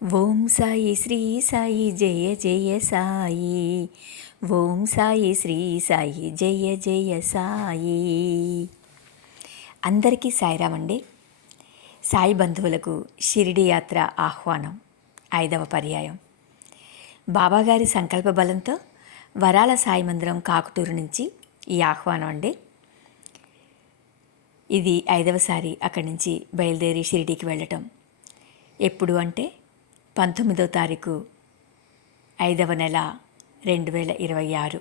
ఓం సాయి శ్రీ సాయి జయ జయ సాయి. ఓం సాయి శ్రీ సాయి జయ జయ సాయి. అందరికీ సాయిరామ్ అండి. సాయి బంధువులకు షిరిడి యాత్ర ఆహ్వానం 5వ పర్యాయం. బాబాగారి సంకల్ప బలంతో వరాల సాయి మందిరం కాకుటూరు నుంచి ఈ ఆహ్వానం అండి. ఇది 5వసారి అక్కడి నుంచి బయలుదేరి షిరిడీకి వెళ్ళటం. ఎప్పుడు అంటే 19వ తారీఖు 5వ నెల 2026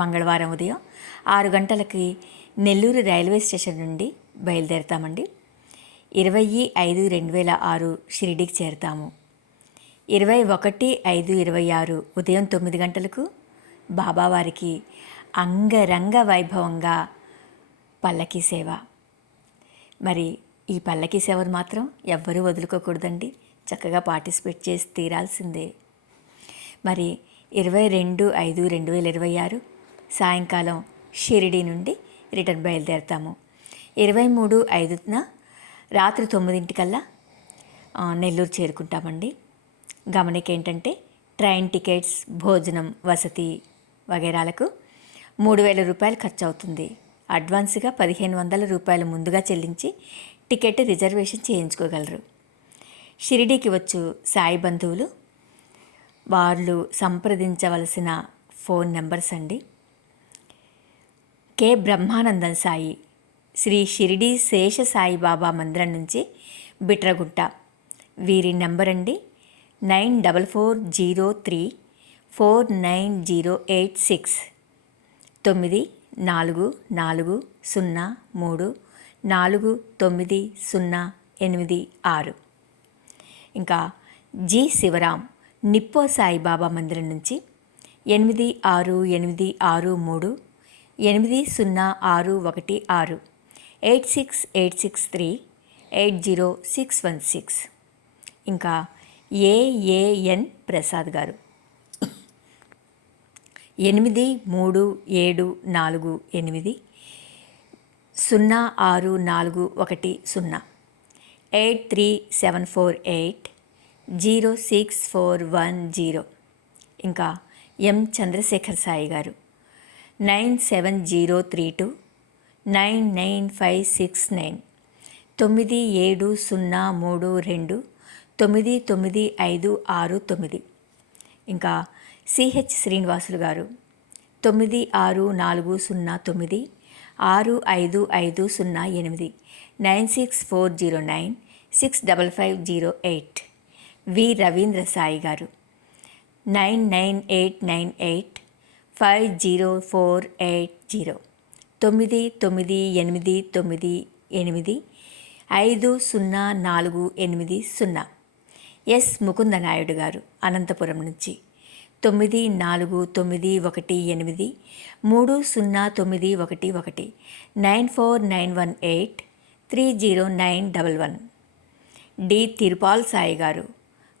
మంగళవారం ఉదయం 6 గంటలకి నెల్లూరు రైల్వే స్టేషన్ నుండి బయలుదేరుతామండి. 20/5/2006 షిరిడీకి చేరుతాము. 21/5/26 ఉదయం 9 గంటలకు బాబావారికి అంగరంగ వైభవంగా పల్లకీ సేవ. మరి ఈ పల్లకీ సేవను మాత్రం ఎవ్వరూ వదులుకోకూడదండి, చక్కగా పార్టిసిపేట్ చేసి తీరాల్సిందే. మరి 22/5/2026 సాయంకాలం షిరిడీ నుండి రిటర్న్ బయలుదేరుతాము. 23/5న రాత్రి 9 నెల్లూరు చేరుకుంటామండి. గమనిక ఏంటంటే ట్రైన్ టికెట్స్, భోజనం, వసతి వగైరాలకు 3,000 రూపాయలు ఖర్చు అవుతుంది. అడ్వాన్స్గా 1,500 రూపాయలు ముందుగా చెల్లించి టికెట్ రిజర్వేషన్ చేయించుకోగలరు. షిరిడీకి వచ్చు సాయి బంధువులు వాళ్ళు సంప్రదించవలసిన ఫోన్ నెంబర్స్ అండి. కె బ్రహ్మానందం సాయి, శ్రీ షిరిడీ శేష సాయిబాబా మందిరం నుంచి బిట్రగుంట. వీరి నెంబర్ అండి 9440349086 9440349086. ఇంకా జి శివరాం నిప్పో సాయిబాబా మందిరం నుంచి 8686380616 8686380616. ఇంకా ఏఎన్ ప్రసాద్ గారు 8374806410 8374806410. ఇంకా ఎం చంద్రశేఖర్ సాయి గారు 9703299569 9732999569. ఇంకా సిహెచ్ శ్రీనివాసులు గారు 9640965508 9640965508. వి రవీంద్ర సాయి గారు 9989850480 9989850480. ఎస్ ముకుంద నాయుడు గారు అనంతపురం నుంచి 9491830911 9491830911. డి తిరుపాల్ సాయి గారు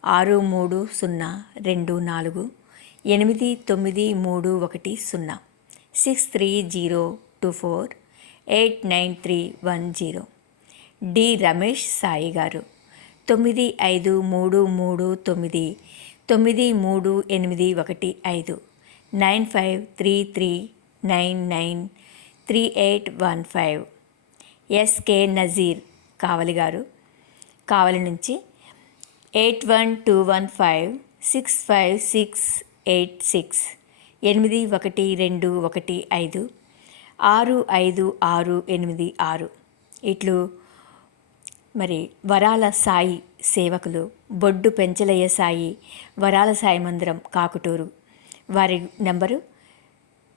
6302489310 6302489310. డి రమేష్ సాయి గారు 9533993815 9533993815. ఎస్కే నజీర్ కావలి గారు కావలి నుంచి 8121565686 8121565686. ఇట్లు మరి వరాల సాయి సేవకులు బొడ్డు పెంచలయ్య సాయి, వరాల సాయి మందిరం కాకుటూరు. వారి నెంబరు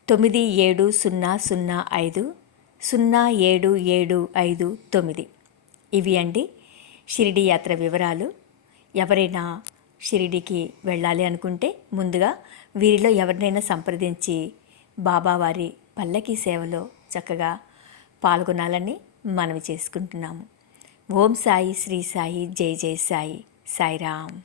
9705077559. ఇవి అండి షిరిడి యాత్ర వివరాలు. ఎవరైనా షిరిడీకి వెళ్ళాలి అనుకుంటే ముందుగా వీరిలో ఎవరినైనా సంప్రదించి బాబావారి పల్లకీ సేవలో చక్కగా పాల్గొనాలని మనవి చేసుకుంటున్నాము. ఓం సాయి శ్రీ సాయి జై జై సాయి. సాయిరామ్.